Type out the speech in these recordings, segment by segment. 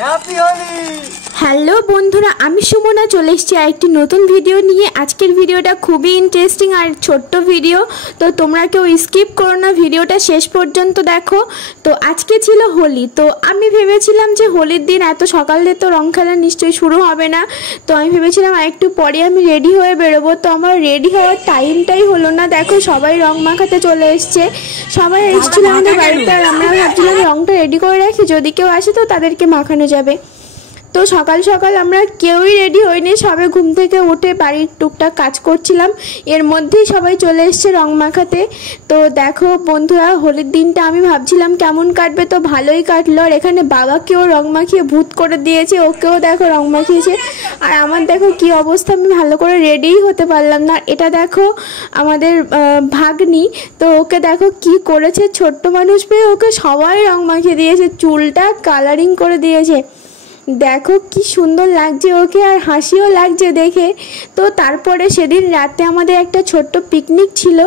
Happy Holi. Hello বন্ধুরা, আমি সুমনা চলে এসেছি আরেকটি নতুন ভিডিও নিয়ে। আজকের ভিডিওটা খুবই ইন্টারেস্টিং আর ছোট্ট ভিডিও, তো তোমরা কেউ স্কিপ করো না, ভিডিওটা শেষ পর্যন্ত দেখো। তো আজকে ছিল হোলি, তো আমি ভেবেছিলাম যে হোলির দিন এত সকালে তো রং খেলা নিশ্চয়ই শুরু হবে না, তো আমি ভেবেছিলাম আর একটু পরে আমি রেডি হয়ে বেরোবো। তো আমার রেডি হওয়ার টাইমটাই হলো না, দেখো সবাই রং মাখাতে চলে এসছে। সবাই এসেছিল আমাদের বাড়িতে, আর আমরা ভাবছিলাম রংটা রেডি করে রাখি, যদি কেউ আসে তো তাদেরকে মাখানো যাবে। তো সকাল সকাল আমরা কেউই রেডি হইনি, সবাই ঘুম থেকে উঠে বাড়ির টুকটাক কাজ করছিলাম, এর মধ্যেই সবাই চলে এসছে রং মাখাতে। তো দেখো বন্ধুরা, হোলির দিনটা আমি ভাবছিলাম কেমন কাটবে, তো ভালোই কাটলো। আর এখানে বাবাকেও রং মাখিয়ে ভূত করে দিয়েছে, ওকেও দেখো রং মাখিয়েছে। আর আমার দেখো কি অবস্থা, আমি ভালো করে রেডিই হতে পারলাম না। এটা দেখো আমাদের ভাগ্নি, তো ওকে দেখো কি করেছে, ছোট্ট মানুষ পেয়ে ওকে সবাই রং মাখিয়ে দিয়েছে, চুলটা কালারিং করে দিয়েছে। দেখো কি সুন্দর লাগছে ওকে, আর হাসিও লাগছে দেখে। তো তারপরে সেদিন রাতে আমাদের একটা ছোট্ট পিকনিক ছিল,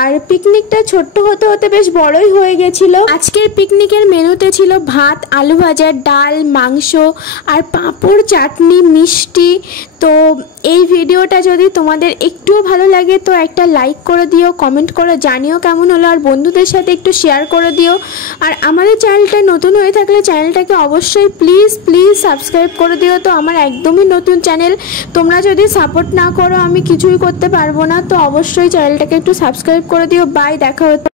আর পিকনিকটা ছোট্ট হতে হতে বেশ বড়ই হয়ে গেছিল। আজকের পিকনিকের মেনুতে ছিল ভাত, আলু ভাজা, ডাল, মাংস আর পাঁপড়, চাটনি, মিষ্টি। তো এই ভিডিওটা যদি তোমাদের একটুও ভালো লাগে তো একটা লাইক করে দিও, কমেন্ট করে জানিও কেমন হলো, আর বন্ধুদের সাথে একটু শেয়ার করে দিও। আর আমাদের চ্যানেলটা নতুন হয়ে থাকলে চ্যানেলটাকে অবশ্যই প্লিজ সাবস্ক্রাইব করে দিও। তো আমার একদমই নতুন চ্যানেল, তোমরা যদি সাপোর্ট না করো আমি কিছুই করতে পারবো না। তো অবশ্যই চ্যানেলটাকে একটু সাবস্ক্রাইব করে দিও। বাই, দেখা হচ্ছে।